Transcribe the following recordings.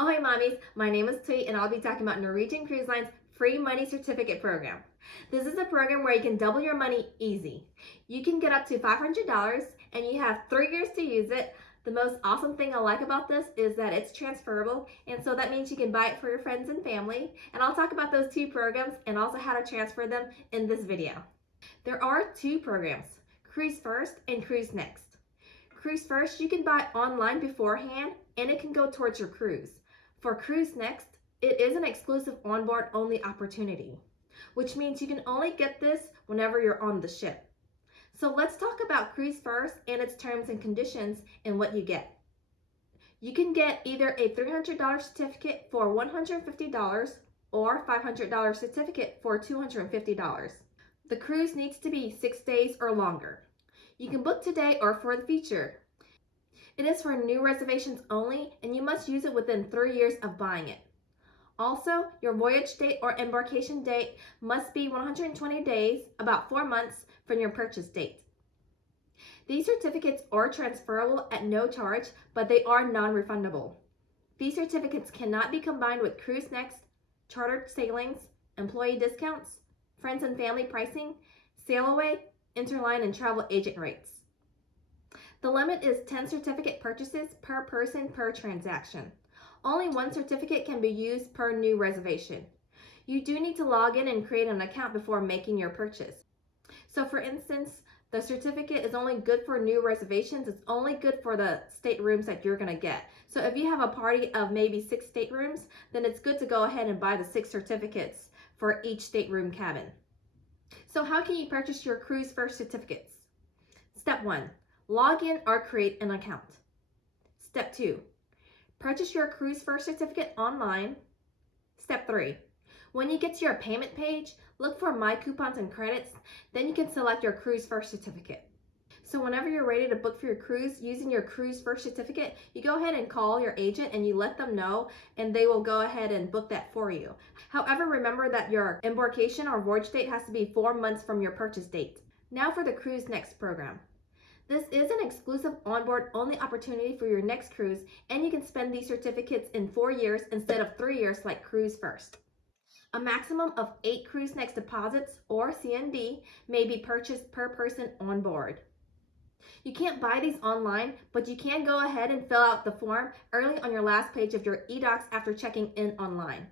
Ahoy Mommies, my name is Thuy and I'll be talking about Norwegian Cruise Lines free money certificate program. This is a program where you can double your money easy. You can get up to $500 and you have 3 years to use it. The most awesome thing I like about this is that it's transferable, and so that means you can buy it for your friends and family. And I'll talk about those two programs and also how to transfer them in this video. There are two programs, Cruisefirst and Cruisenext. Cruisefirst you can buy online beforehand and it can go towards your cruise. For Cruisenext, it is an exclusive onboard only opportunity, which means you can only get this whenever you're on the ship. So let's talk about Cruisefirst and its terms and conditions and what you get. You can get either a $300 certificate for $150 or $500 certificate for $250. The cruise needs to be 6 days or longer. You can book today or for the future. It is for new reservations only, and you must use it within 3 years of buying it. Also, your voyage date or embarkation date must be 120 days, about 4 months from your purchase date. These certificates are transferable at no charge, but they are non-refundable. These certificates cannot be combined with Cruisenext, chartered sailings, employee discounts, friends and family pricing, sail away, interline, and travel agent rates. The limit is 10 certificate purchases per person per transaction. Only one certificate can be used per new reservation. You do need to log in and create an account before making your purchase. So for instance, the certificate is only good for new reservations. It's only good for the staterooms that you're going to get. So if you have a party of maybe 6 staterooms, then it's good to go ahead and buy the 6 certificates for each stateroom cabin. So how can you purchase your Cruisefirst certificates? Step 1. Log in or create an account. Step 2. Purchase your Cruisefirst certificate online. Step 3. When you get to your payment page, look for My Coupons and Credits. Then you can select your Cruisefirst certificate. So whenever you're ready to book for your cruise using your Cruisefirst certificate, you go ahead and call your agent and you let them know, and they will go ahead and book that for you. However, remember that your embarkation or voyage date has to be 4 months from your purchase date. Now for the Cruisenext program. This is an exclusive onboard only opportunity for your next cruise, and you can spend these certificates in 4 years instead of 3 years like Cruisefirst. A maximum of 8 Cruisenext deposits, or CND, may be purchased per person on board. You can't buy these online, but you can go ahead and fill out the form early on your last page of your eDocs after checking in online.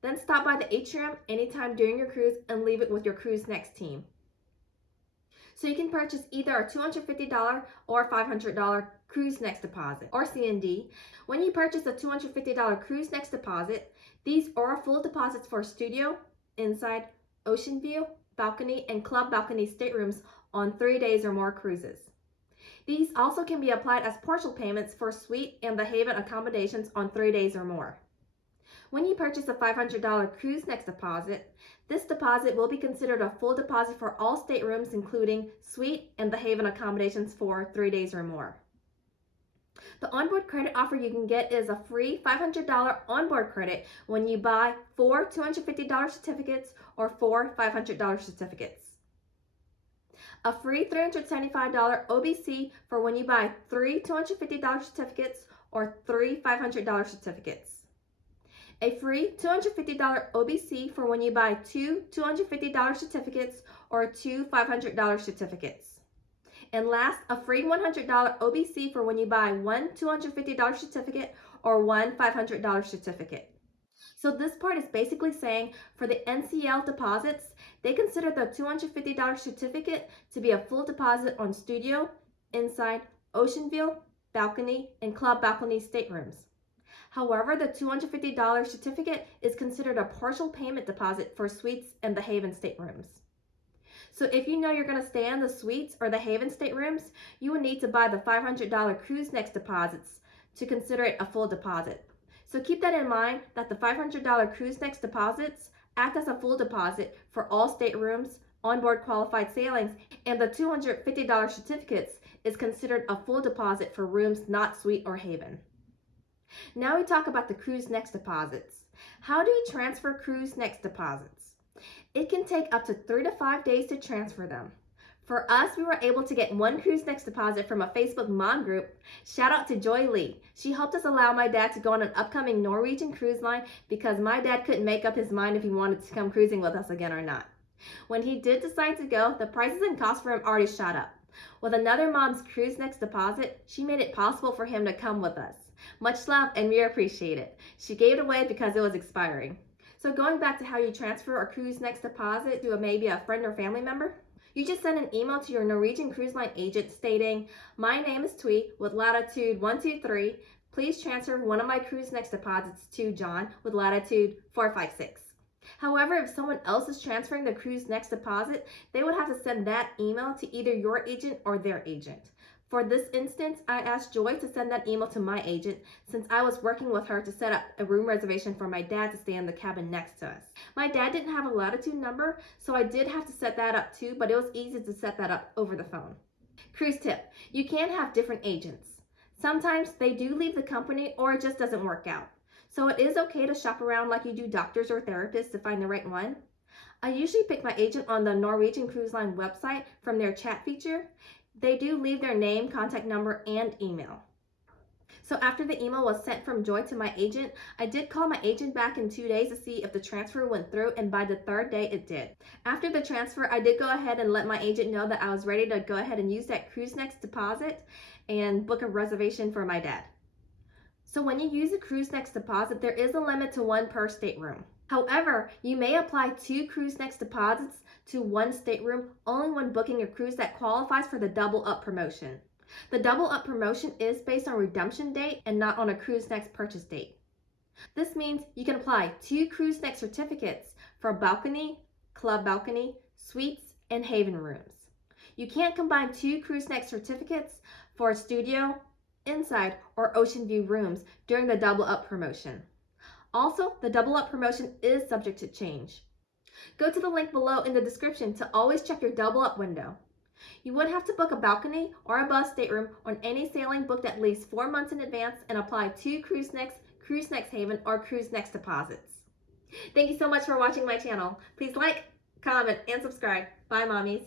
Then stop by the atrium anytime during your cruise and leave it with your Cruisenext team. So you can purchase either a $250 or $500 Cruisenext deposit, or CND. When you purchase a $250 Cruisenext deposit, these are full deposits for studio, inside, ocean view, balcony, and club balcony staterooms on 3 days or more cruises. These also can be applied as partial payments for suite and the haven accommodations on 3 days or more. When you purchase a $500 Cruisenext deposit, this deposit will be considered a full deposit for all staterooms, including suite and the haven accommodations for 3 days or more. The onboard credit offer you can get is a free $500 onboard credit when you buy 4 $250 certificates or 4 $500 certificates. A free $375 OBC for when you buy 3 $250 certificates or 3 $500 certificates. A free $250 OBC for when you buy 2 $250 certificates or 2 $500 certificates. And last, a free $100 OBC for when you buy 1 $250 certificate or 1 $500 certificate. So this part is basically saying for the NCL deposits, they consider the $250 certificate to be a full deposit on studio, inside, ocean view, balcony, and club balcony staterooms. However, the $250 certificate is considered a partial payment deposit for suites and the haven staterooms. So if you know you're going to stay in the suites or the haven staterooms, you will need to buy the $500 Cruisenext deposits to consider it a full deposit. So keep that in mind, that the $500 Cruisenext deposits act as a full deposit for all staterooms, onboard qualified sailings, and the $250 certificates is considered a full deposit for rooms not suite or haven. Now we talk about the Cruisenext deposits. How do you transfer Cruisenext deposits? It can take up to 3 to 5 days to transfer them. For us, we were able to get one Cruisenext deposit from a Facebook mom group. Shout out to Joy Lee. She helped us allow my dad to go on an upcoming Norwegian cruise line because my dad couldn't make up his mind if he wanted to come cruising with us again or not. When he did decide to go, the prices and costs for him already shot up. With another mom's Cruisenext deposit, she made it possible for him to come with us. Much love, and we appreciate it. She gave it away because it was expiring. So going back to how you transfer a Cruisenext deposit to maybe a friend or family member, you just send an email to your Norwegian Cruise Line agent stating, "My name is Thuy with latitude 123. Please transfer one of my Cruisenext deposits to John with latitude 456. However, if someone else is transferring the Cruisenext deposit, they would have to send that email to either your agent or their agent. For this instance, I asked Joy to send that email to my agent since I was working with her to set up a room reservation for my dad to stay in the cabin next to us. My dad didn't have a latitude number, so I did have to set that up too, but it was easy to set that up over the phone. Cruise tip: you can have different agents. Sometimes they do leave the company or it just doesn't work out. So it is okay to shop around like you do doctors or therapists to find the right one. I usually pick my agent on the Norwegian Cruise Line website from their chat feature. They do leave their name, contact number, and email. So after the email was sent from Joy to my agent, I did call my agent back in 2 days to see if the transfer went through, and by the third day it did. After the transfer, I did go ahead and let my agent know that I was ready to go ahead and use that Cruisenext deposit and book a reservation for my dad. So when you use a Cruisenext deposit, there is a limit to one per stateroom. However, you may apply 2 Cruisenext deposits to 1 stateroom only when booking a cruise that qualifies for the DoubleUp promotion. The DoubleUp promotion is based on redemption date and not on a Cruisenext purchase date. This means you can apply 2 Cruisenext certificates for balcony, club balcony, suites, and haven rooms. You can't combine 2 Cruisenext certificates for studio, inside, or ocean view rooms during the DoubleUp promotion. Also, the DoubleUp promotion is subject to change. Go to the link below in the description to always check your DoubleUp window. You would have to book a balcony or a bus stateroom on any sailing booked at least 4 months in advance and apply 2 Cruisenext Haven, or Cruisenext deposits. Thank you so much for watching my channel. Please like, comment, and subscribe. Bye, mommies.